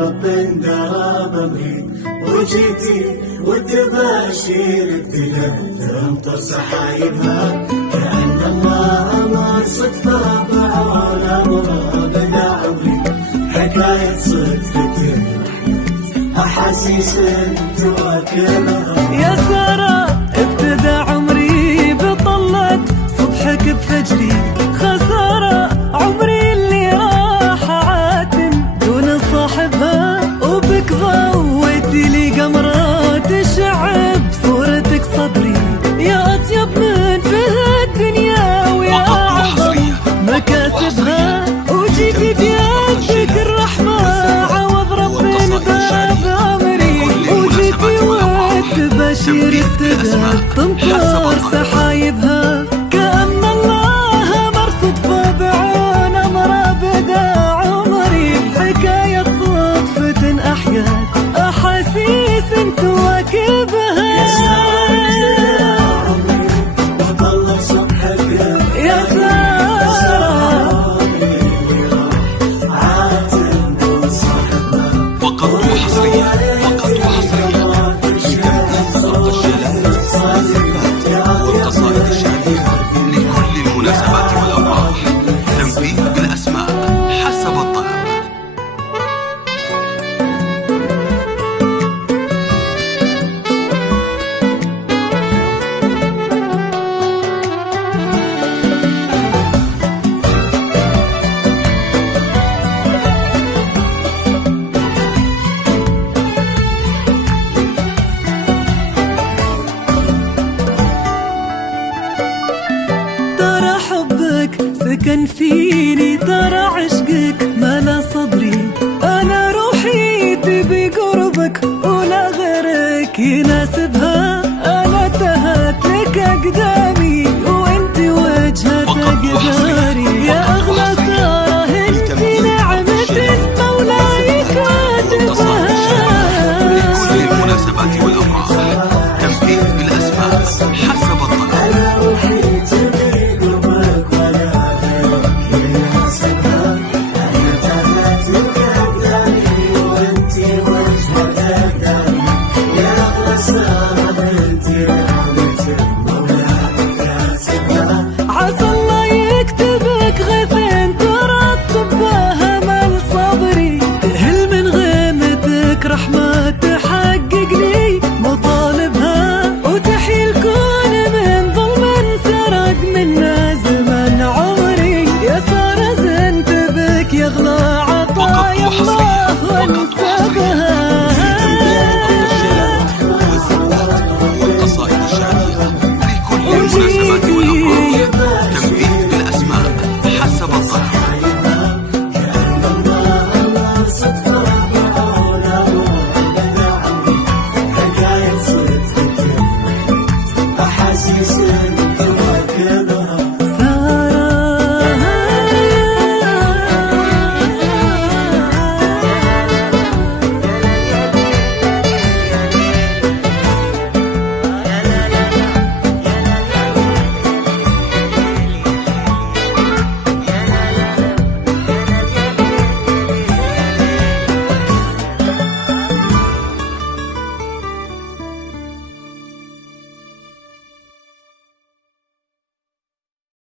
رب دام أمري، وجيتي والتباشير ابتدت تمطر سحايبها، كأن الله أمر صدفة بعون أمره بدا عمري، حكاية صدفة أحاسيس تواكبها. يا سارة ابتدى عمري بطلة صبحك بفجري، خسارة عمري اللي راح عاتم دون صاحبها، وبك ضويتي لي قمرة تشعب صورتك صدري، يا أطيب من في الدنيا ويا أعظم مكاسبها، وجيتي بيدك الرحمة عوض رب باب أمري، وجيتي والتباشير ابتدت تمطر سحايبها، كأن الله أمر صدفة بعون أمره بدا عمري، حكاية صدفة أحيات أحاسيس تواكبها. يا سارة عمري وطل صبحك، يا سارة عاتم دون صاحبها، فقط وحصريا لتنفيذ صوت الشلال والقصائد الشعرية لكل المناسبات والأفراح، تنفيذ بالأسماء حسب الطلب. ترى حبك سكن فيني، ترى عشقك ملا صدري، أنا روحي تبي قربك ولا غيرك يناسبها، أنا تهت لك أقدامي وانت وجهة أقداري، يا أغلى سارة انت نعمة مولاي كاتبها. لكل المناسبات والأفراح، تنفيذ بالأسماء حسب الطلب.